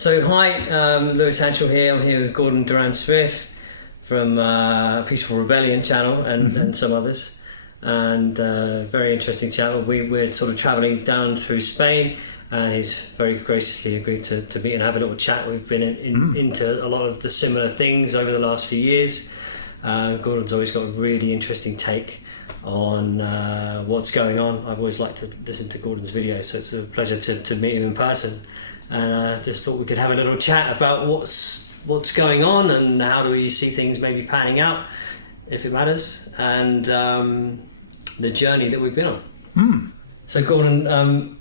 So hi, Lewis Hatchell here. I'm here with Duran Smith from Peaceful Rebellion channel and some others, and very interesting channel. We're sort of travelling down through Spain, and he's very graciously agreed to meet and have a little chat. We've been into a lot of the similar things over the last few years. Gordon's always got a really interesting take on what's going on. I've always liked to listen to Gordon's videos, so it's a pleasure to meet him in person. And just thought we could have a little chat about what's going on and how do we see things maybe panning out, if it matters, and the journey that we've been on. So Gordon,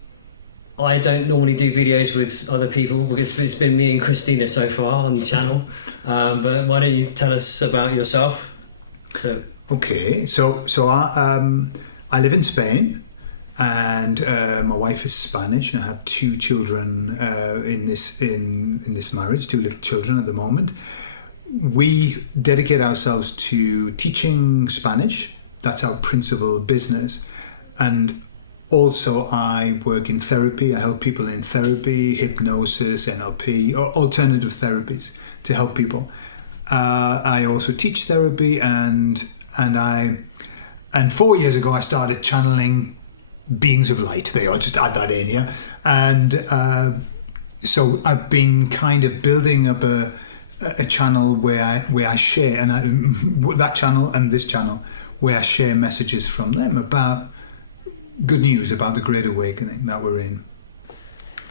I don't normally do videos with other people because it's been me and Kristiina so far on the channel, but why don't you tell us about yourself? Okay, so I live in Spain, and my wife is Spanish, and I have two children in this marriage, two little children at the moment. We dedicate ourselves to teaching Spanish. That's our principal business, and also I work in therapy. I help people in therapy, hypnosis, NLP, or alternative therapies to help people. I also teach therapy, and 4 years ago I started channeling beings of light. They all just add that in here, and so I've been kind of building up a channel where I share, and that channel and this channel where I share messages from them about good news about the Great Awakening that we're in.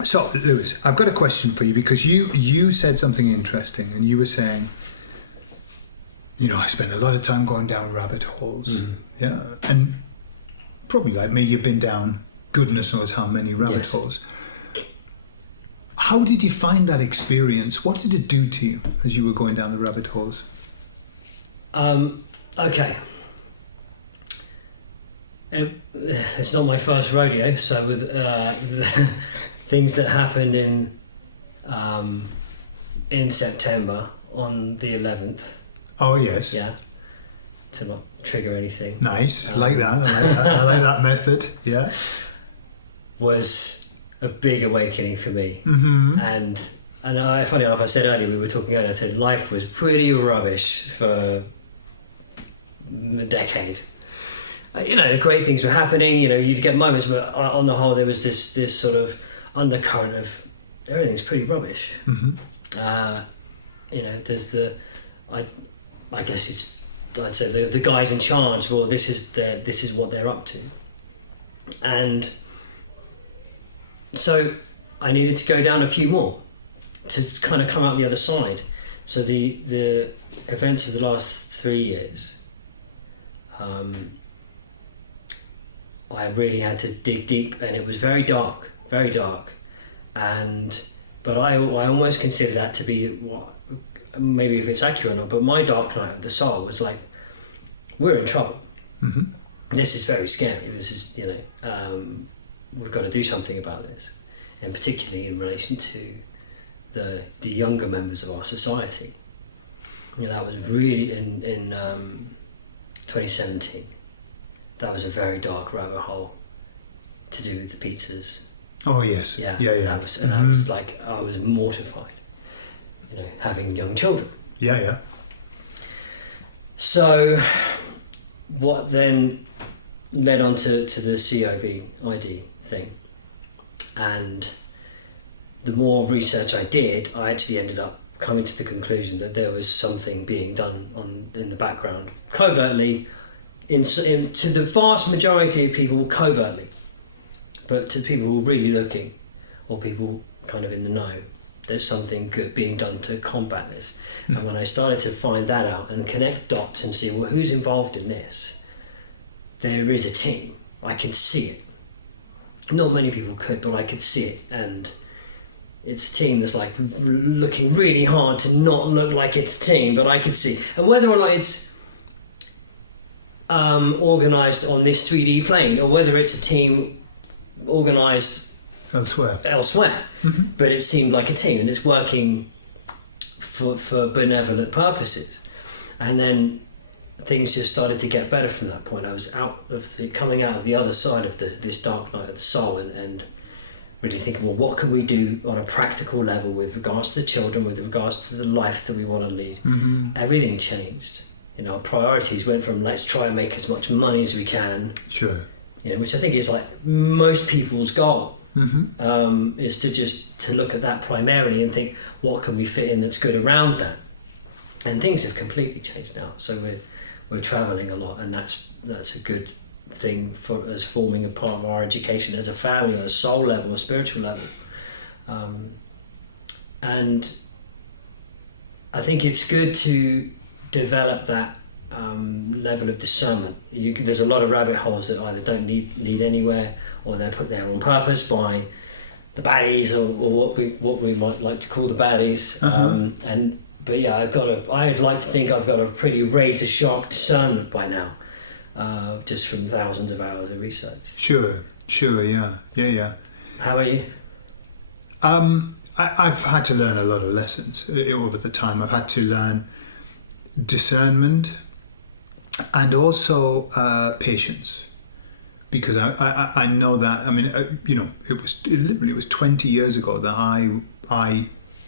So Lewis, I've got a question for you, because you said something interesting, and you were saying, I spend a lot of time going down rabbit holes. Yeah, and probably like me, you've been down goodness knows how many rabbit holes. How did you find that experience? What did it do to you as you were going down the rabbit holes? Okay. It's not my first rodeo, so with the things that happened in September on the 11th. Oh yes. Yeah. To not trigger anything. Nice, like that. I like that method. Yeah. Was a big awakening for me, and funny enough, I said earlier, we were talking earlier, I said life was pretty rubbish for a decade. Great things were happening. You'd get moments, but on the whole, there was this sort of undercurrent of everything's pretty rubbish. There's I guess I'd say the guys in charge. Well, this is what they're up to, and so I needed to go down a few more to kind of come out the other side. So the events of the last 3 years, I really had to dig deep, and it was very dark, but I almost consider that to be what, maybe if it's accurate or not, but my dark night of the soul was like, we're in trouble. This is very scary. This is, we've got to do something about this, and particularly in relation to the younger members of our society. That was really in 2017. That was a very dark rabbit hole to do with the pizzas. Oh yes. Yeah. That was, and I was like, I was mortified. Having young children. Yeah. So, what then led on to the COVID thing, and the more research I did, I actually ended up coming to the conclusion that there was something being done in the background, covertly, to the vast majority of people, covertly, but to people who are really looking, or people kind of in the know, there's something good being done to combat this. And when I started to find that out and connect dots and see, well, who's involved in this, there is a team. I can see it. Not many people could, but I could see it. And it's a team that's like looking really hard to not look like it's a team, but I could see. And whether or not it's organised on this 3D plane, or whether it's a team organised elsewhere, but it seemed like a team, and it's working for benevolent purposes. And then things just started to get better from that point. I was coming out of the other side of this dark night of the soul, and really thinking, well, what can we do on a practical level with regards to the children, with regards to the life that we want to lead. Everything changed. Our priorities went from let's try and make as much money as we can, Sure. Which I think is like most people's goal, is to look at that primarily and think, what can we fit in that's good around that? And things have completely changed now. So we're traveling a lot, and that's a good thing for us, forming a part of our education as a family, on a soul level, a spiritual level. And I think it's good to develop that level of discernment. There's a lot of rabbit holes that either don't lead anywhere, or they're put there on purpose by the baddies, or what we might like to call the baddies. But yeah, I'd like to think I've got a pretty razor sharp discernment by now, just from thousands of hours of research. Sure, yeah. How about you? I've had to learn a lot of lessons over the time. I've had to learn discernment and also patience, because I know that, I mean, it was 20 years ago that I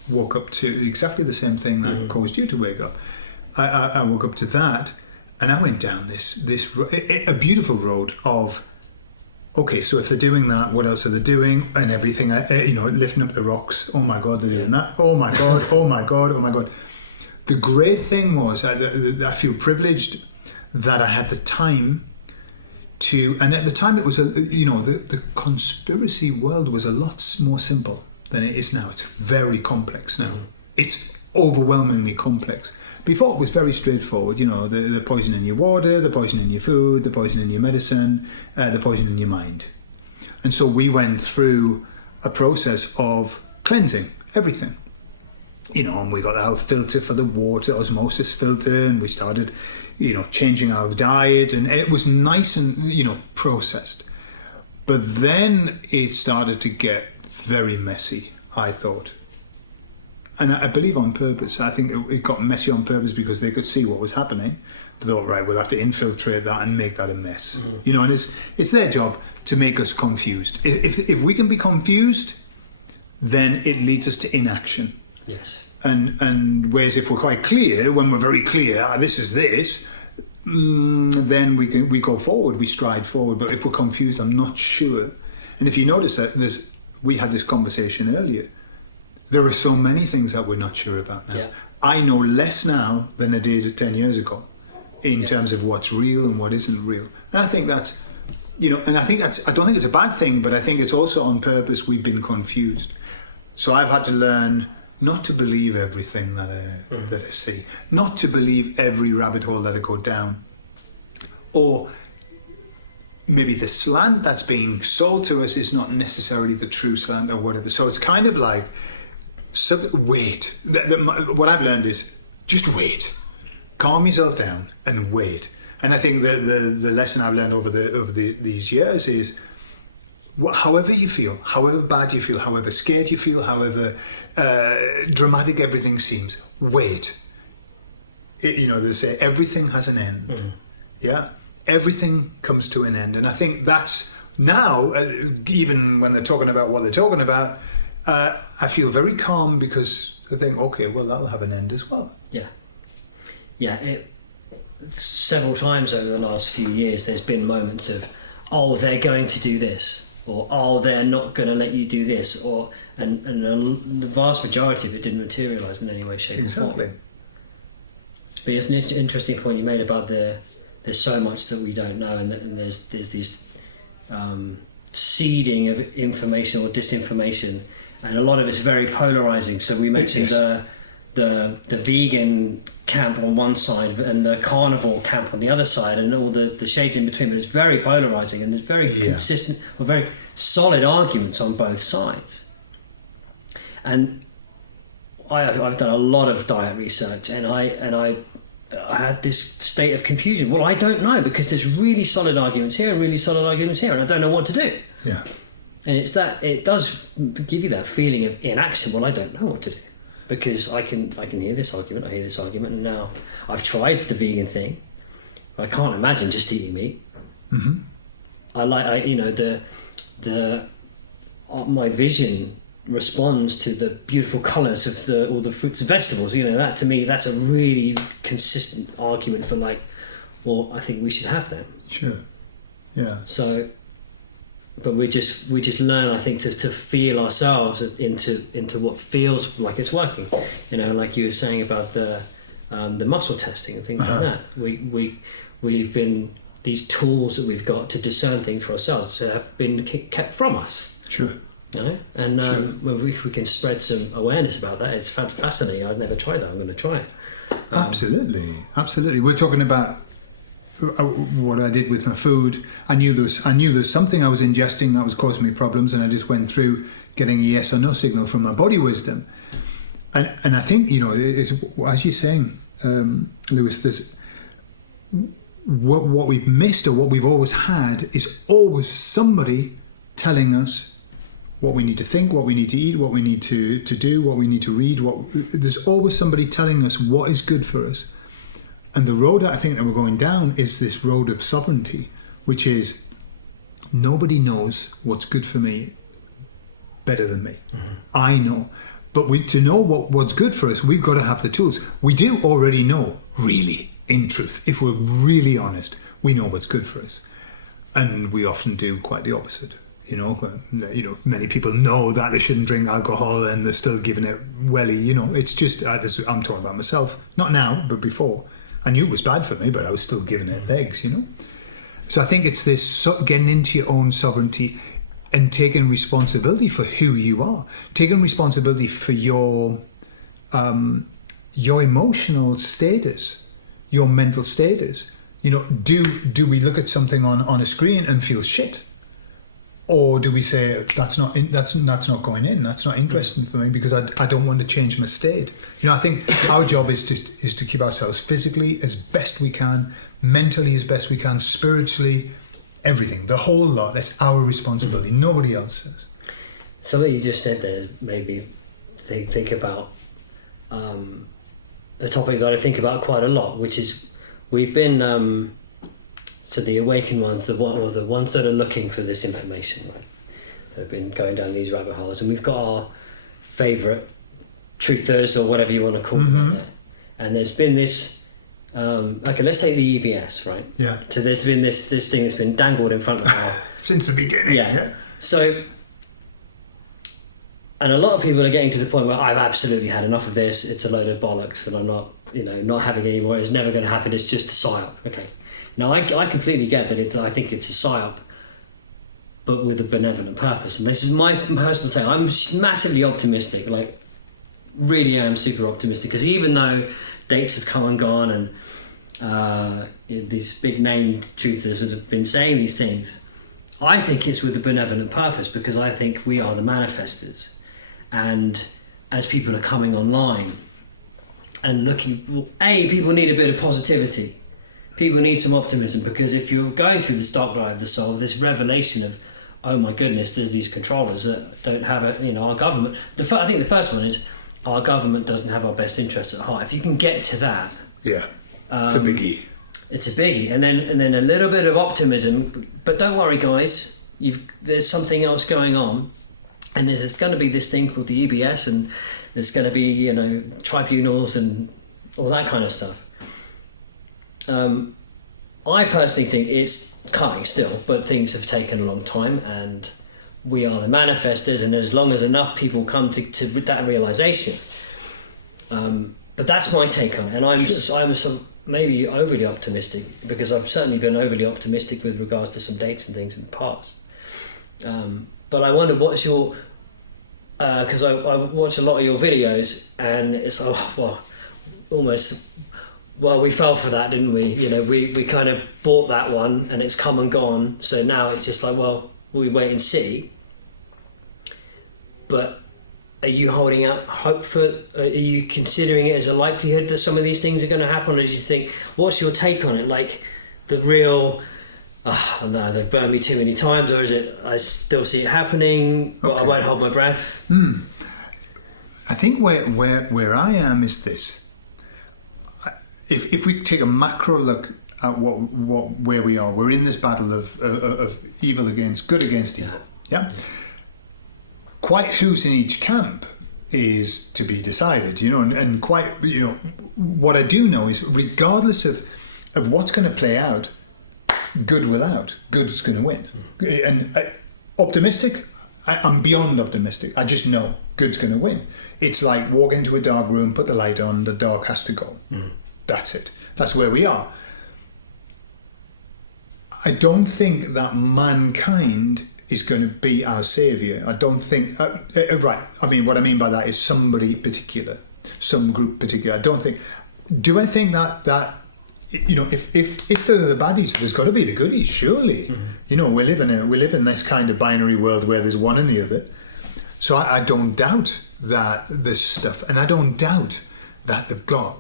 woke up to exactly the same thing that caused you to wake up. I woke up to that, and I went down this a beautiful road of, okay, so if they're doing that, what else are they doing? And everything, lifting up the rocks. Oh my God, they're doing that. Oh my God, oh my God, oh my God. The great thing was, I feel privileged that I had the time to, and at the time it was, the conspiracy world was a lot more simple than it is now. It's very complex now. It's overwhelmingly complex. Before it was very straightforward, the poison in your water, the poison in your food, the poison in your medicine, the poison in your mind. And so we went through a process of cleansing everything. And we got our filter for the water, osmosis filter, and we started, changing our diet, and it was nice and, processed. But then it started to get very messy, I thought. And I believe on purpose. I think it got messy on purpose because they could see what was happening. They thought, right, we'll have to infiltrate that and make that a mess. And it's their job to make us confused. If we can be confused, then it leads us to inaction. Yes. And whereas if we're quite clear, when we're very clear, this is this, then we go forward, we stride forward. But if we're confused, I'm not sure. And if you notice that we had this conversation earlier, there are so many things that we're not sure about now. Yeah. I know less now than I did 10 years ago in terms of what's real and what isn't real. And I think that's, I don't think it's a bad thing, but I think it's also on purpose we've been confused. So I've had to learn not to believe everything that I see, not to believe every rabbit hole that I go down, or maybe the slant that's being sold to us is not necessarily the true slant or whatever. So it's kind of like, wait. What I've learned is just wait, calm yourself down and wait. And I think the lesson I've learned over these years is, however you feel, however bad you feel, however scared you feel, however dramatic everything seems, wait. They say everything has an end. Yeah, everything comes to an end. And I think that's now, even when they're talking about what they're talking about, I feel very calm because I think, okay, well, that'll have an end as well. Yeah. Several times over the last few years, there's been moments of, oh, they're going to do this, or oh, they're not going to let you do this, and the vast majority of it didn't materialise in any way, shape, or form. But it's an interesting point you made about there's so much that we don't know, and there's these seeding of information or disinformation, and a lot of it's very polarising. So we mentioned the vegan camp on one side and the carnivore camp on the other side, and all the shades in between, but it's very polarising, and there's very consistent or very solid arguments on both sides. And I've done a lot of diet research, and I had this state of confusion. Well, I don't know, because there's really solid arguments here and really solid arguments here, and I don't know what to do. Yeah. And it's that it does give you that feeling of inaction. Well, I don't know what to do, because I can hear this argument, I hear this argument, and now I've tried the vegan thing. I can't imagine just eating meat. I my vision responds to the beautiful colours of all the fruits and vegetables. You know, that to me, that's a really consistent argument for like, well, I think we should have them. Sure. Yeah. So, but we just learn, I think, to feel ourselves into what feels like it's working. You know, like you were saying about the muscle testing and things like that. We've been, these tools that we've got to discern things for ourselves have been kept from us. Sure. You know? And when we can spread some awareness about that, it's fascinating. I've never tried that. I'm going to try it. Absolutely. We're talking about what I did with my food. I knew there was something I was ingesting that was causing me problems, and I just went through getting a yes or no signal from my body wisdom. And I think, you know, it's, as you're saying, Lewis, there's what we've missed, or what we've always had, is always somebody telling us what we need to think, what we need to eat, what we need to do, what we need to read. There's always somebody telling us what is good for us. And the road I think that we're going down is this road of sovereignty, which is nobody knows what's good for me better than me. Mm-hmm. I know. But to know what's good for us, we've got to have the tools. We do already know, really, in truth. If we're really honest, we know what's good for us. And we often do quite the opposite. You know, many people know that they shouldn't drink alcohol and they're still giving it welly. You know, it's just, I'm talking about myself. Not now, but before. I knew it was bad for me, but I was still giving it legs, you know. So I think it's this getting into your own sovereignty and taking responsibility for who you are, taking responsibility for your emotional status, your mental status. You know, do we look at something on a screen and feel shit? Or do we say that's not going in? That's not interesting for me because I don't want to change my state. You know, I think our job is to keep ourselves physically as best we can, mentally as best we can, spiritually, everything, the whole lot. It's our responsibility. Nobody else's. Something you just said there made me think about a topic that I think about quite a lot, which is we've been. So the awakened ones, the ones that are looking for this information, right? They've been going down these rabbit holes, and we've got our favourite truthers or whatever you want to call them. There. And there's been this. Okay, let's take the EBS, right? Yeah. So there's been this thing that's been dangled in front of our since the beginning. Yeah. So, and a lot of people are getting to the point where I've absolutely had enough of this. It's a load of bollocks, and I'm not having it anymore. It's never going to happen. It's just a psyop. Okay. Now, I completely get that I think it's a psyop, but with a benevolent purpose. And this is my personal take. I'm massively optimistic, like, really am super optimistic, because even though dates have come and gone and these big name truthers have been saying these things, I think it's with a benevolent purpose, because I think we are the manifestors. And as people are coming online and looking, people need a bit of positivity. People need some optimism, because if you're going through this dark night of the soul, this revelation of, oh my goodness, there's these controllers that don't have it. You know, our government. I think the first one is our government doesn't have our best interests at heart. If you can get to that, yeah, it's a biggie. It's a biggie, and then a little bit of optimism. But don't worry, guys. There's something else going on, and there's going to be this thing called the EBS, and there's going to be tribunals and all that kind of stuff. I personally think it's coming still, but things have taken a long time, and we are the manifestors, and as long as enough people come to that realization, but that's my take on it. And I'm sort of maybe overly optimistic, because I've certainly been overly optimistic with regards to some dates and things in the past. But I wonder what's your, because I watch a lot of your videos, and it's Well, we fell for that, didn't we? You know, we kind of bought that one, and it's come and gone. So now it's just like, well, we wait and see. But are you holding out hope for? Are you considering it as a likelihood that some of these things are going to happen, or do you think? What's your take on it? Like the real, no, they've burned me too many times, or is it? I still see it happening, but I won't hold my breath. I think where I am is this. If we take a macro look at where we are, we're in this battle of evil against good against evil. Yeah. quite who's in each camp is to be decided, and quite, what I do know is regardless of what's going to play out, good will out. Good's going to win. And optimistic, I'm beyond optimistic. I just know good's going to win. It's like walk into a dark room, put the light on, the dark has to go. That's it. That's where we are. I don't think that mankind is going to be our saviour. I don't think... right. I mean, what I mean by that is somebody particular, some group particular. I don't think... Do I think that if there are the baddies, there's got to be the goodies, surely. We live in this kind of binary world where there's one and the other. So I don't doubt that this stuff, and I don't doubt that they've got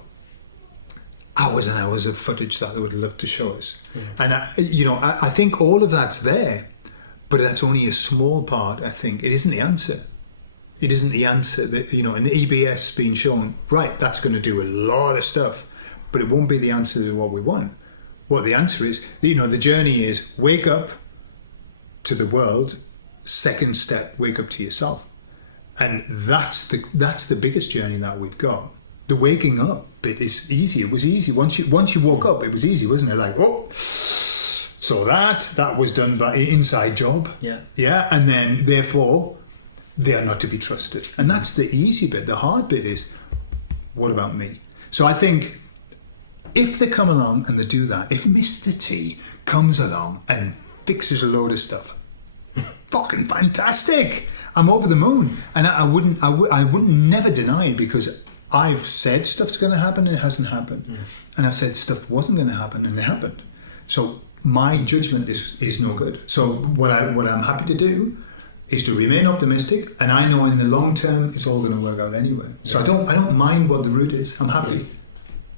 hours and hours of footage that they would love to show us. And I think all of that's there, but that's only a small part. I think it isn't the answer. It isn't the answer that an EBS being shown. Right, that's going to do a lot of stuff, but it won't be the answer to what we want. What the answer is, the journey is wake up to the world. Second step, wake up to yourself, and that's the biggest journey that we've got. The waking up bit is easy. It was easy once you woke up. It was easy, wasn't it? Like, so that was done by an inside job. Yeah, and then therefore they are not to be trusted, and that's the easy bit. The hard bit is, what about me? So I think if they come along and they do that, if Mr. T comes along and fixes a load of stuff, fucking fantastic! I'm over the moon, and I wouldn't never deny it, because I've said stuff's going to happen and it hasn't happened, and I've said stuff wasn't going to happen and it happened. So my judgment is no good. So what I'm happy to do is to remain optimistic, and I know in the long term it's all going to work out anyway. So I don't mind what the route is. I'm happy.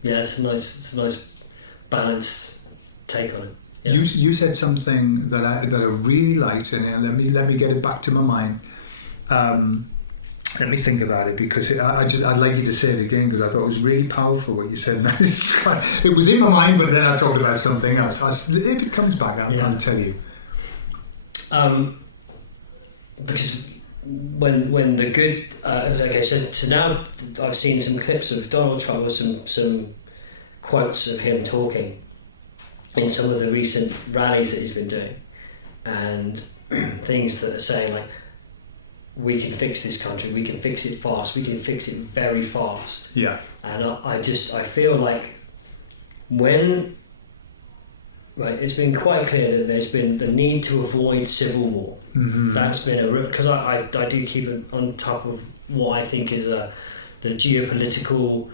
Yeah, it's a nice balanced take on it. Yeah. You said something that I really liked, and let me get it back to my mind. Let me think about it, because I'd like you to say it again, because I thought it was really powerful what you said. It was in my mind, but then I talked about something else. If it comes back, I'll tell you. Because when the good, so now I've seen some clips of Donald Trump, or some quotes of him talking in some of the recent rallies that he's been doing, and things that are saying like, we can fix this country, we can fix it fast, we can fix it very fast. Yeah. And I feel like it's been quite clear that there's been the need to avoid civil war. That's been because I do keep on top of what I think is the geopolitical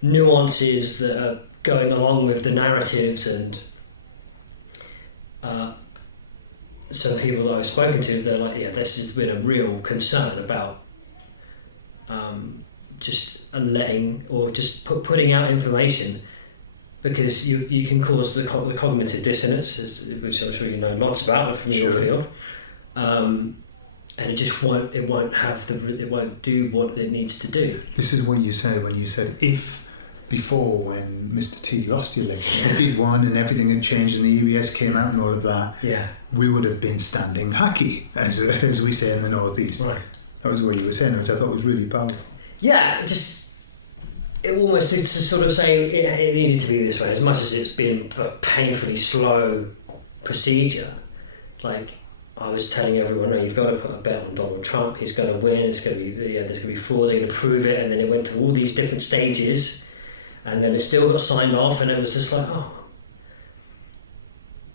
nuances that are going along with the narratives, and some people that I've spoken to, they're like, this has been a real concern about just letting, or just putting out information, because you can cause the cognitive dissonance, which I'm sure you know lots about from your field, and it won't do what it needs to do. This is when you said if before, when Mr. T lost the election, if he'd won and everything had changed and the EBS came out and all of that, we would have been standing hacky, as we say in the Northeast. Right. That was what you were saying, which I thought was really powerful. Yeah, it almost to sort of say it needed to be this way, as much as it's been a painfully slow procedure. Like I was telling everyone, no, you've got to put a bet on Donald Trump. He's going to win. It's going to be there's going to be fraud. They're going to prove it, and then it went through all these different stages. And then it still got signed off, and it was just like,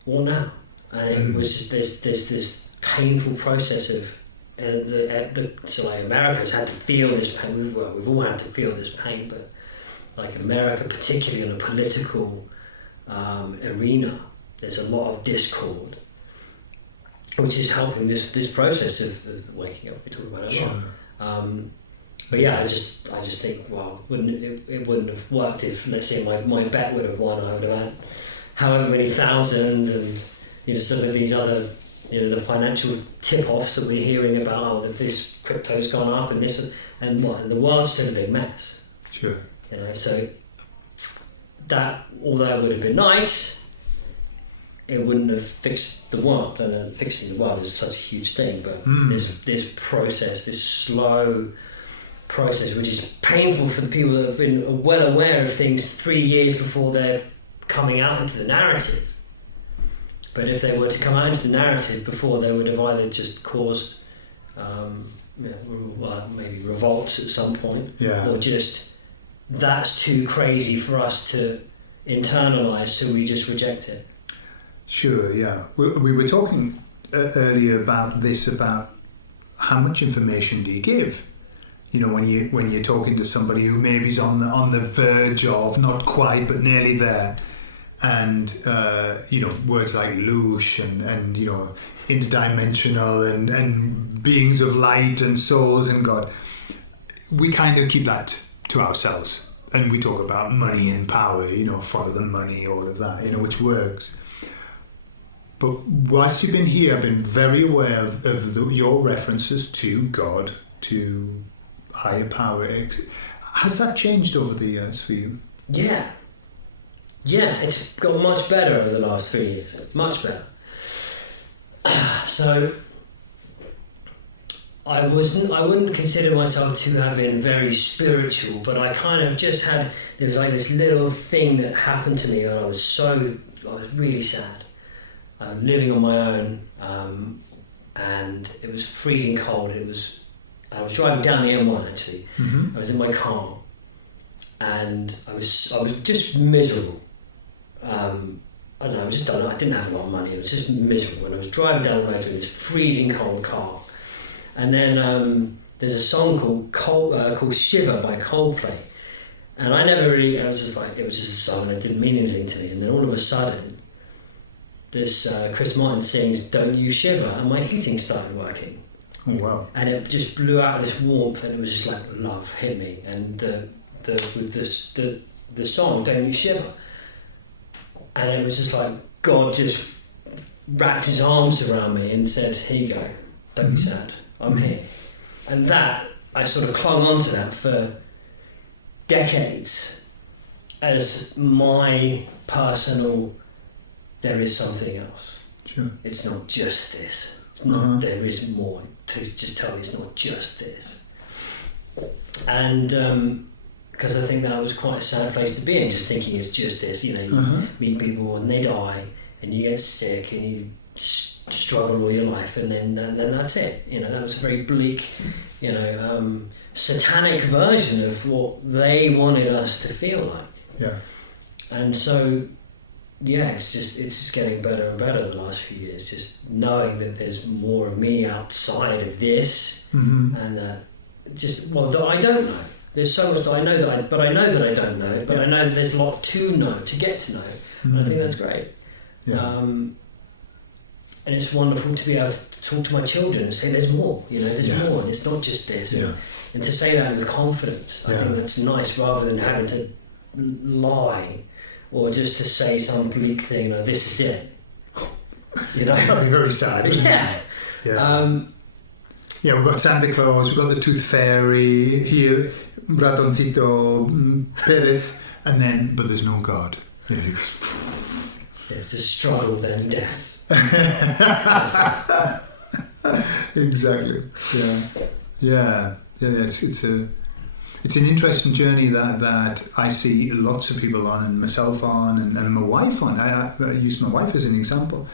what now? And it was just there's this painful process of, so like America's had to feel this pain. We've all had to feel this pain, but like America, particularly in a political arena, there's a lot of discord, which is helping this process of waking up. We talk about it a lot. But yeah, I just think, well, it wouldn't have worked if, let's say, my bet would have won. I would have had however many thousands, and some of these other, the financial tip-offs that we're hearing about, that this crypto's gone up and this and the world's still a big mess. Sure. So that, although it would have been nice, it wouldn't have fixed the world. And fixing the world is such a huge thing, but this process, this slow process, which is painful for the people that have been well aware of things 3 years before they're coming out into the narrative. But if they were to come out into the narrative before, they would have either just caused maybe revolts at some point, or just that's too crazy for us to internalize, so we just reject it. Sure, yeah. We were talking earlier about how much information do you give? You know, when you're talking to somebody who maybe's on the verge of, not quite, but nearly there, and words like louche and interdimensional and beings of light and souls and God, we kind of keep that to ourselves, and we talk about money and power, follow the money, all of that, which works. But whilst you've been here, I've been very aware of your references to God, to higher power. Has that changed over the years for you? Yeah, it's got much better over the last 3 years. Much better. So I wouldn't consider myself to have been very spiritual, but I kind of just had, there was like this little thing that happened to me, and I was really sad. Living on my own, and it was freezing cold. I was driving down the M1 actually. I was in my car, and I was just miserable. I don't know. I didn't have a lot of money. I was just miserable, and I was driving down the road in this freezing cold car. And then there's a song called "Shiver" by Coldplay, and I never really. I was just like, it was just a song. It didn't mean anything to me. And then all of a sudden, this Chris Martin sings "Don't You Shiver," and my heating started working. Oh wow! And it just blew out this warmth, and it was just like love hit me. And the song "Don't You Shiver," and it was just like God just wrapped his arms around me and said, "Here you go, don't be sad, I'm here." And that, I sort of clung on to that for decades as my personal, there is something else. Sure. It's not just this. It's not, there is more. To just tell me it's not just this. And because I think that was quite a sad place to be in, just thinking it's just this. You meet people and they die, and you get sick, and you struggle all your life, and then that's it. That was a very bleak, satanic version of what they wanted us to feel like. Yeah. And so, it's just getting better and better the last few years. Just knowing that there's more of me outside of this, and that I don't know. There's so much that I know but I know that I don't know. But I know that there's a lot to know, to get to know, and I think that's great. Yeah. And it's wonderful to be able to talk to my children and say there's more. There's more, and it's not just this. Yeah. And to say that with confidence, I think that's nice, rather than having to lie. Or just to say some bleak thing, like, this is it. That'd be very sad. Yeah. Yeah, we've got Santa Claus, we've got the Tooth Fairy, here, Bratoncito Perez, but there's no God. It's a struggle, then death. Exactly. Yeah. It's an interesting journey that I see lots of people on, and myself on, and my wife on. I use my wife as an example.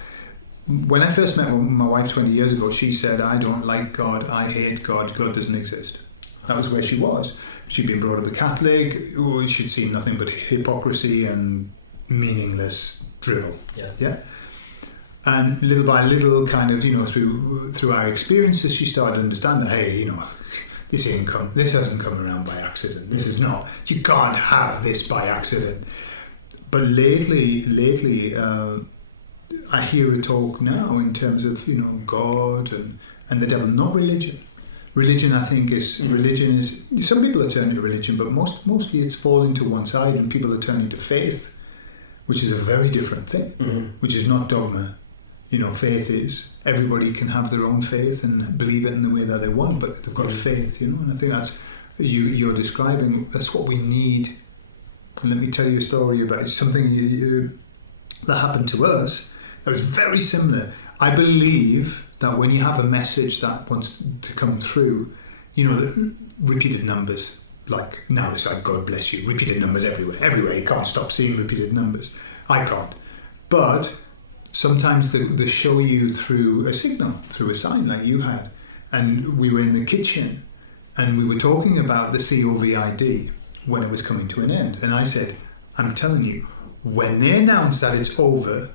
When I first met my wife 20 years ago, she said, "I don't like God, I hate God, God doesn't exist." That was where she was. She'd been brought up a Catholic. She'd seen nothing but hypocrisy and meaningless drivel. Yeah. And little by little, kind of, through our experiences, she started to understand that, hey, this hasn't come around by accident. This is not. You can't have this by accident. But lately, I hear a talk now in terms of God and the devil, not religion. Religion, I think, is some people are turning to religion, but mostly it's falling to one side, and people are turning to faith, which is a very different thing, which is not dogma. Faith is, everybody can have their own faith and believe it in the way that they want, but they've got faith, and I think that's, you're describing, that's what we need. And let me tell you a story about something that happened to us It was very similar. I believe that when you have a message that wants to come through, the repeated numbers, like now it's like God bless you, repeated numbers everywhere. You can't stop seeing repeated numbers. I can't. But sometimes they show you through a signal, through a sign like you had. And we were in the kitchen and we were talking about the COVID when it was coming to an end. And I said, I'm telling you, when they announce that it's over,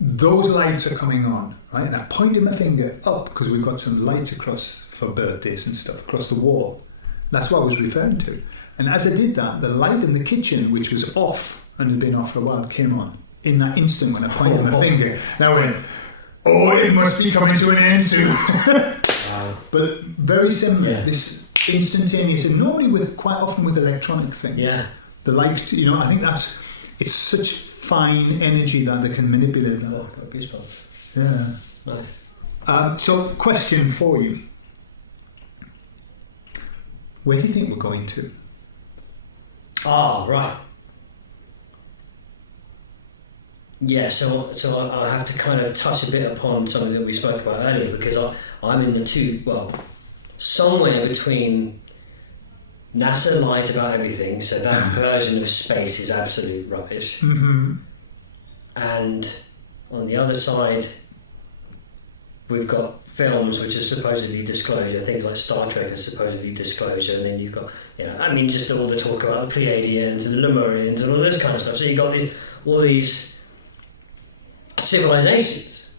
those lights are coming on, right? And I pointed my finger up because we've got some lights across for birthdays and stuff across the wall. That's what I was referring to. And as I did that, the light in the kitchen, which was off and had been off for a while, came on. In that instant when I pointed my finger. Now I went, oh, it must be coming to an end soon. But very similar, this instantaneous, and normally quite often with electronic things. Yeah. The light, I think it's such fine energy that they can manipulate that. Oh, got goosebumps. Yeah. Nice. So, question for you. Where do you think we're going to? Right. Yeah, so I have to kind of touch a bit upon something that we spoke about earlier, because I'm in somewhere between NASA lied about everything, so that version of space is absolute rubbish. Mm-hmm. And on the other side, we've got films which are supposedly disclosure, things like Star Trek are supposedly disclosure, and then you've got, just all the talk about the Pleiadians and the Lemurians and all this kind of stuff. So you've got all these civilizations,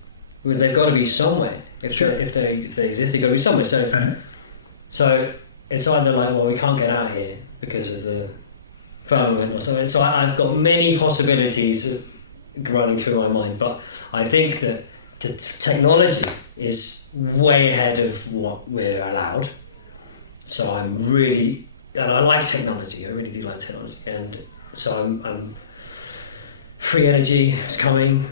because they've got to be somewhere. If they exist, they've got to be somewhere. So it's either like, well, we can't get out here because of the firmament or something. So I've got many possibilities running through my mind, but I think that the technology is way ahead of what we're allowed. So I'm really, and I like technology. I really do like technology, and so I'm free energy is coming.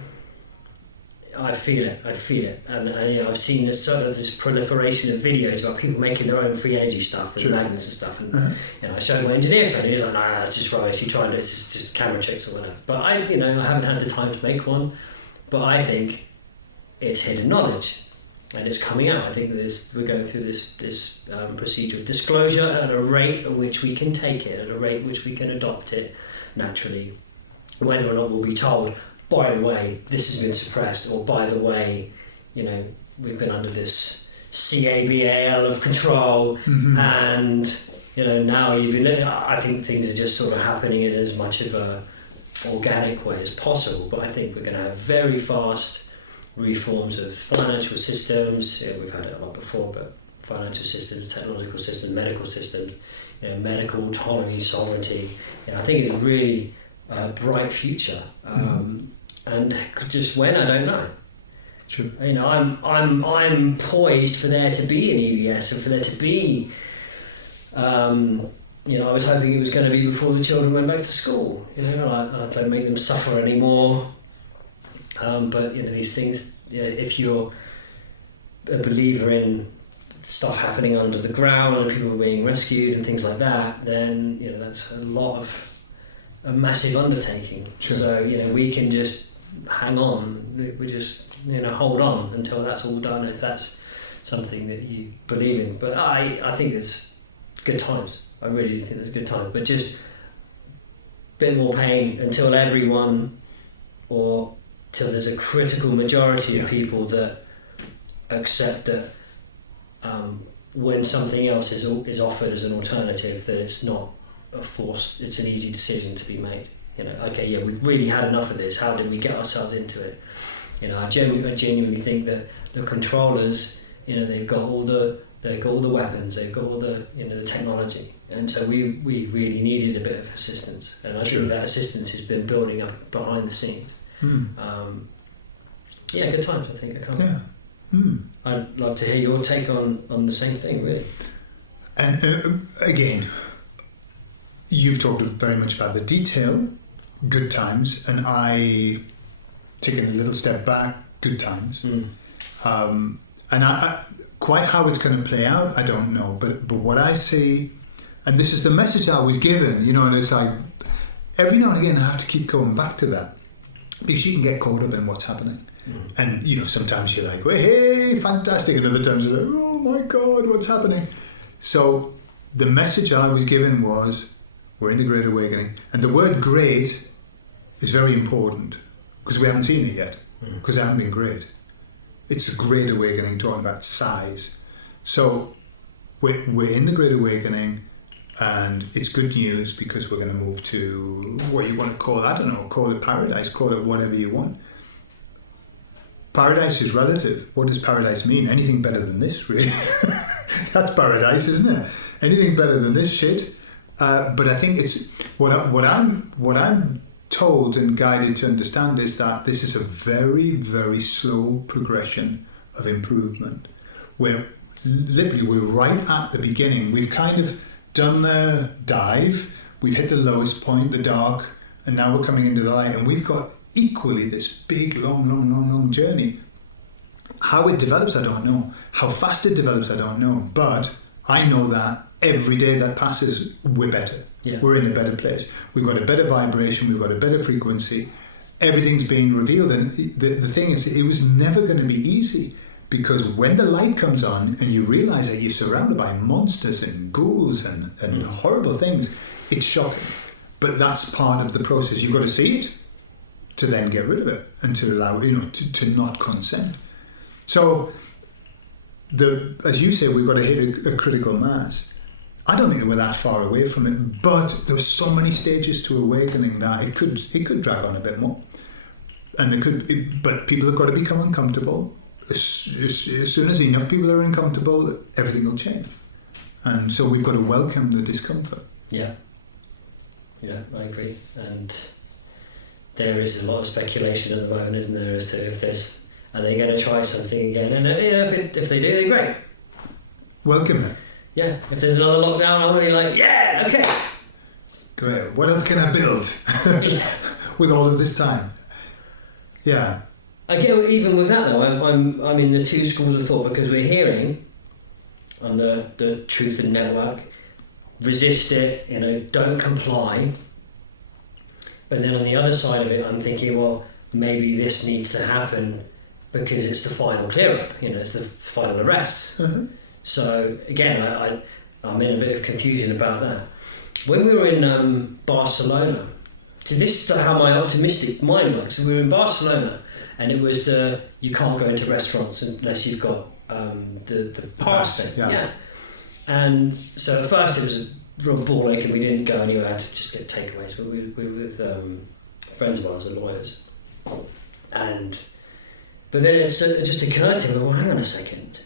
I feel it, and I've seen this proliferation of videos about people making their own free energy stuff and magnets and stuff, and I showed my engineer friend, and he's like, "Nah, that's just rubbish. You tried it. It's just camera tricks or whatever." But I haven't had the time to make one, but I think it's hidden knowledge, and it's coming out. I think we're going through this procedure of disclosure at a rate at which we can take it, at a rate at which we can adopt it naturally, whether or not we'll be told, by the way, this has been suppressed, or by the way, we've been under this CABAL of control, and now I think things are just sort of happening in as much of a organic way as possible. But I think we're going to have very fast reforms of financial systems. We've had it a lot before, but financial systems, technological systems, medical systems, medical autonomy, sovereignty. I think it's a really bright future. And just when, I don't know. Sure. I'm poised for there to be an EVS, and for there to be. I was hoping it was going to be before the children went back to school. I don't make them suffer anymore. But these things. If you're a believer in stuff happening under the ground and people being rescued and things like that, then that's a massive undertaking. Sure. So we can just hang on. We just hold on until that's all done, if that's something that you believe in. But I think it's good times. I really do think there's good times. But just a bit more pain until everyone, or till there's a critical majority of people that accept that when something else is offered as an alternative, that it's not a force, it's an easy decision to be made. We've really had enough of this. How did we get ourselves into it? I genuinely think that the controllers, they've got all the weapons, they've got all the the technology, and so we really needed a bit of assistance, and I think that assistance has been building up behind the scenes. Good times. I think I can't. Yeah. I'd love to hear your take on the same thing, really. And again, you've talked very much about the detail, good times, and I taking a little step back, good times. And I quite how it's going to play out, I don't know, but what I see, and this is the message I was given, and it's like every now and again I have to keep going back to that, because you can get caught up in what's happening. And, sometimes you're like, well, hey, fantastic. And other times you're like, oh my God, what's happening? So the message I was given was, we're in the Great Awakening. And the word great is very important because we haven't seen it yet, because it hasn't been great. It's a Great Awakening, talking about size. So we're in the Great Awakening, and it's good news because we're going to move to what you want to call, I don't know, call it paradise, call it whatever you want. Paradise is relative. What does paradise mean? Anything better than this, really. That's paradise, isn't it? Anything better than this shit. But I think it's what I'm told and guided to understand is that this is a very, very slow progression of improvement. We're right at the beginning. We've kind of done the dive. We've hit the lowest point, the dark, and now we're coming into the light. And we've got equally this big, long journey. How it develops, I don't know. How fast it develops, I don't know. But I know that every day that passes, we're better. Yeah. We're in a better place. We've got a better vibration. We've got a better frequency. Everything's being revealed. And the thing is, it was never going to be easy, because when the light comes on and you realize that you're surrounded by monsters and ghouls and horrible things, it's shocking. But that's part of the process. You've got to see it to then get rid of it and to allow, to not consent. So, as you say, we've got to hit a critical mass. I don't think we're that far away from it, but there are so many stages to awakening that it could drag on a bit more, and but people have got to become uncomfortable. As soon as enough people are uncomfortable, everything will change, and so we've got to welcome the discomfort. Yeah, I agree, and there is a lot of speculation at the moment, isn't there, as to if there's, are they going to try something again? And if they do, then great. Welcome it. Yeah, if there's another lockdown, I'm really like, yeah, okay. Great. What else can I build with all of this time? Yeah. I get, even with that though, I'm in the two schools of thought, because we're hearing on the Truth and Network, resist it, don't comply. But then on the other side of it, I'm thinking, well, maybe this needs to happen because it's the final clear-up, it's the final arrest. Mm-hmm. So again, I'm in a bit of confusion about that. When we were in Barcelona, so this is how my optimistic mind works. We were in Barcelona, and it was you can't go into restaurants unless you've got the pass. Yeah. And so at first it was a real ball ache, and we didn't go anywhere. I had to just get takeaways. But we were with friends of ours, the lawyers, but then it just occurred to me, well, hang on a second.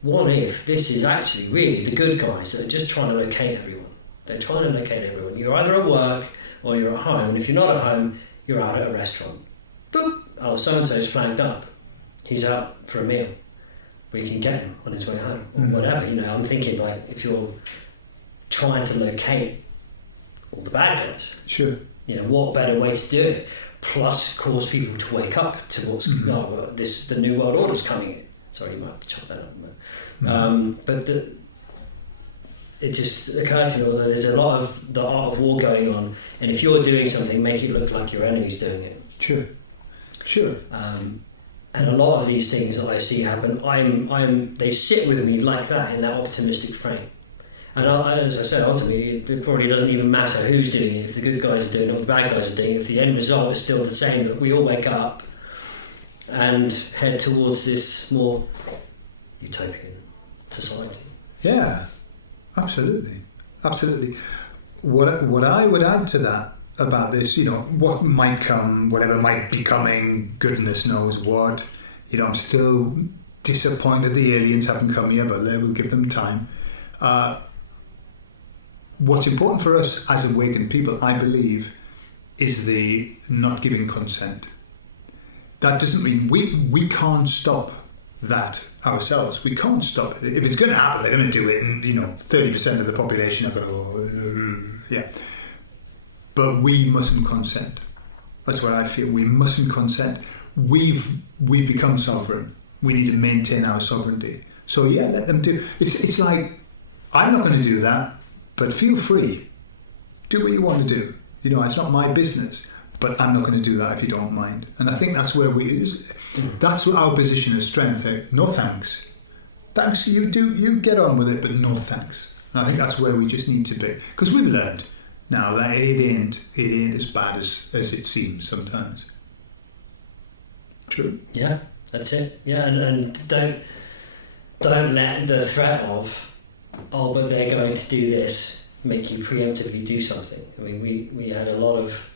What if this is actually really the good guys that are just trying to locate everyone? They're trying to locate everyone. You're either at work or you're at home. And if you're not at home, you're out at a restaurant. Boop! Oh, so-and-so's flagged up. He's out for a meal. We can get him on his way home. Or whatever. I'm thinking, like, if you're trying to locate all the bad guys. Sure. What better way to do it? Plus cause people to wake up to what's the new world order's coming in. Sorry, you might have to chop that up. But it just occurred to me that there's a lot of the art of war going on, and if you're doing something, make it look like your enemy's doing it. Sure. And a lot of these things that I see happen, they sit with me like that, in that optimistic frame. And as I said, ultimately, it probably doesn't even matter who's doing it, if the good guys are doing it or the bad guys are doing it, if the end result is still the same, that we all wake up and head towards this more utopian society. Yeah, absolutely. What I would add to that about this, what might come, whatever might be coming, goodness knows what. I'm still disappointed the aliens haven't come here, but we'll give them time. What's important for us as awakened people, I believe, is the not giving consent. That doesn't mean we can't stop that ourselves. We can't stop it. If it's going to happen, they're going to do it, and 30% of the population are going to But we mustn't consent. That's what I feel. We mustn't consent. We've become sovereign. We need to maintain our sovereignty. So let them do. It's like, I'm not going to do that, but feel free. Do what you want to do. It's not my business. but I'm not going to do that if you don't mind. And I think that's where that's what our position of strength. No thanks. Thanks, you get on with it, but no thanks. And I think that's where we just need to be, because we've learned now that it ain't as bad as it seems sometimes. True. Yeah, that's it. Yeah, and don't let the threat of, oh, but they're going to do this, make you preemptively do something. I mean, we had a lot of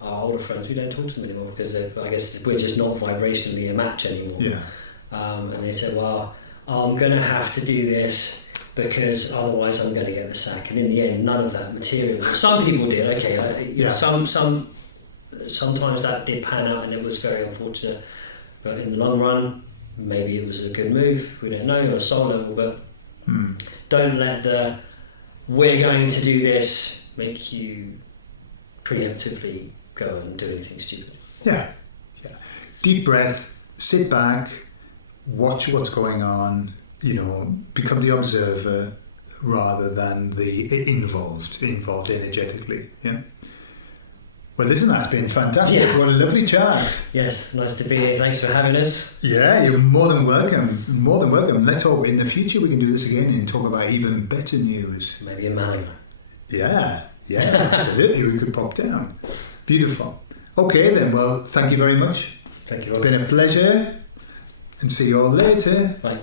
our older friends, we don't talk to them anymore because I guess we're just not vibrationally a match anymore. Yeah. And they said, well, I'm going to have to do this because otherwise I'm going to get the sack. And in the end, none of that materialized. Some people did, okay. Sometimes that did pan out and it was very unfortunate. But in the long run, maybe it was a good move. We don't know on a soul level, but don't let the we're going to do this make you preemptively go and do anything stupid. Yeah. Deep breath, sit back, watch what's going on, become the observer rather than the involved energetically. Yeah. Well, listen, that's been fantastic. Yeah. What a lovely chat. Yes, nice to be here. Thanks for having us. Yeah, you're more than welcome. More than welcome. Let's hope in the future we can do this again and talk about even better news. Maybe in Malaga. Yeah, absolutely. We could pop down. Beautiful. Okay then, well, thank you very much. Thank you. It's been a pleasure, and see you all later. Bye.